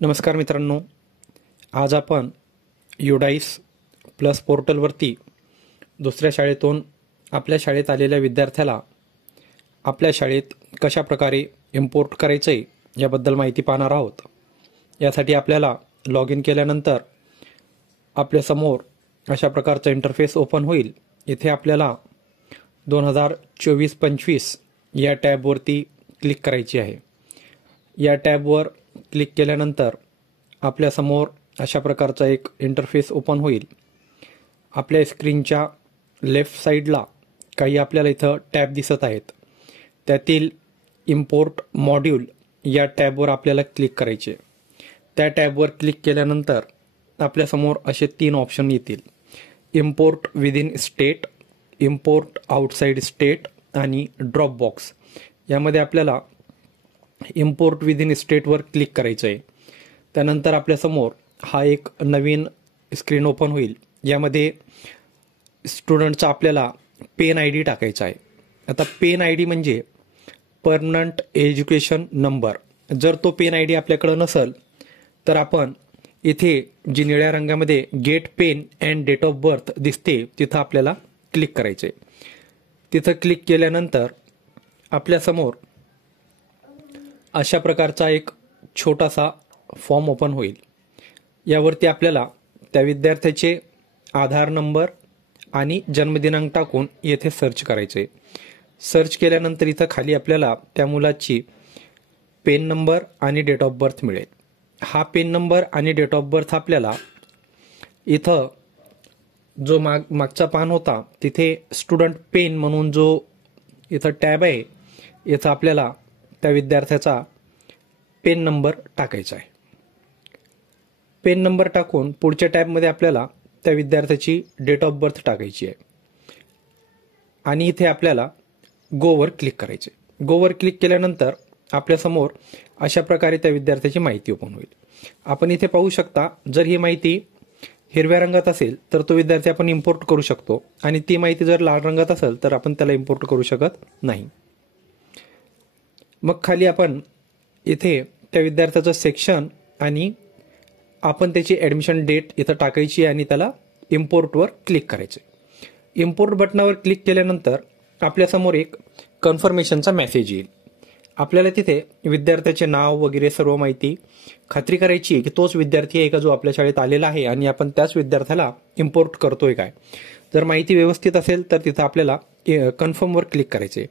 नमस्कार मित्रांनो, आज आपण युडाईस प्लस पोर्टलवरती दुसऱ्या शाळेतून आपल्या शाळेत आलेल्या विद्यार्थ्याला आपल्या शाळेत कशा प्रकारे इम्पोर्ट करायचं आहे याबद्दल माहिती पाहणार आहोत। यासाठी आपल्याला लॉग इन केल्यानंतर आपल्यासमोर अशा प्रकारचा इंटरफेस ओपन होईल। इथे आपल्याला 2024-25 या टॅबवरती क्लिक करायची आहे। या टॅबवर क्लिक केल्यानंतर आपल्यासमोर अशा प्रकारचा एक इंटरफेस ओपन होईल। आपल्या स्क्रीनच्या लेफ्ट साईडला काही आपल्याला इथं टॅब दिसत आहेत। त्यातील इम्पोर्ट मॉड्यूल या टॅबवर आपल्याला क्लिक करायचे। त्या टॅबवर क्लिक केल्यानंतर आपल्यासमोर असे 3 ऑप्शन येतील: import within state, import outside state आणि ड्रॉप बॉक्स। यामध्ये आपल्याला इम्पोर्ट विदिन स्टेटवर क्लिक करायचं आहे। त्यानंतर आपल्यासमोर हा एक नवीन स्क्रीन ओपन होईल। यामध्ये स्टुडंटचा आपल्याला पेन आय डी टाकायचा आहे। आता पेन आय डी म्हणजे परमनंट एज्युकेशन नंबर। जर तो पेन आय डी आपल्याकडे नसेल तर आपण इथे जी निळ्या रंगामध्ये गेट पेन अँड डेट ऑफ बर्थ दिसते तिथं आपल्याला क्लिक करायचे। तिथं क्लिक केल्यानंतर आपल्यासमोर अशा प्रकारचा एक छोटासा फॉर्म ओपन होईल। यावरती आपल्याला त्या विद्यार्थ्याचे आधार नंबर आणि जन्मदिनांक टाकून येथे सर्च करायचे। सर्च केल्यानंतर इथं खाली आपल्याला त्या मुलाची पेन नंबर आणि डेट ऑफ बर्थ मिळेल। हा पेन नंबर आणि डेट ऑफ बर्थ आपल्याला इथं जो मागचा पान होता तिथे स्टुडंट पेन म्हणून जो इथं टॅब आहे, इथं आपल्याला त्या विद्यार्थ्याचा पेन नंबर टाकायचा आहे। पेन नंबर टाकून पुढच्या टॅबमध्ये आपल्याला त्या विद्यार्थ्याची डेट ऑफ बर्थ टाकायची आहे आणि इथे आपल्याला गोवर क्लिक करायचे। गोवर क्लिक केल्यानंतर आपल्यासमोर अशा प्रकारे त्या विद्यार्थ्याची माहिती ओपन होईल। आपण इथे पाहू शकता, जर ही माहिती हिरव्या रंगात असेल तर तो विद्यार्थी आपण इम्पोर्ट करू शकतो आणि ती माहिती जर लाल रंगात असेल तर आपण त्याला इम्पोर्ट करू शकत नाही। मग खाली आपण इथे त्या विद्यार्थ्याचं सेक्शन आणि आपण त्याची ॲडमिशन डेट इथं टाकायची आणि त्याला इम्पोर्टवर क्लिक करायचे। इम्पोर्ट बटनावर क्लिक केल्यानंतर आपल्यासमोर एक कन्फर्मेशनचा मेसेज येईल। आपल्याला तिथे विद्यार्थ्याचे नाव वगैरे सर्व माहिती खात्री करायची आहे की तोच विद्यार्थी आहे का जो आपल्या शाळेत आलेला आहे आणि आपण त्याच विद्यार्थ्याला इम्पोर्ट करतोय काय। जर माहिती व्यवस्थित असेल तर तिथं आपल्याला कन्फर्मवर क्लिक करायचे।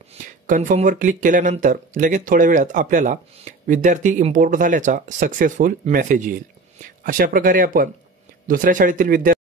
कन्फर्मवर क्लिक केल्यानंतर लगेच थोड्या वेळात आपल्याला विद्यार्थी इम्पोर्ट झाल्याचा सक्सेसफुल मेसेज येईल। अशा प्रकारे आपण दुसऱ्या शाळेतील विद्यार्थी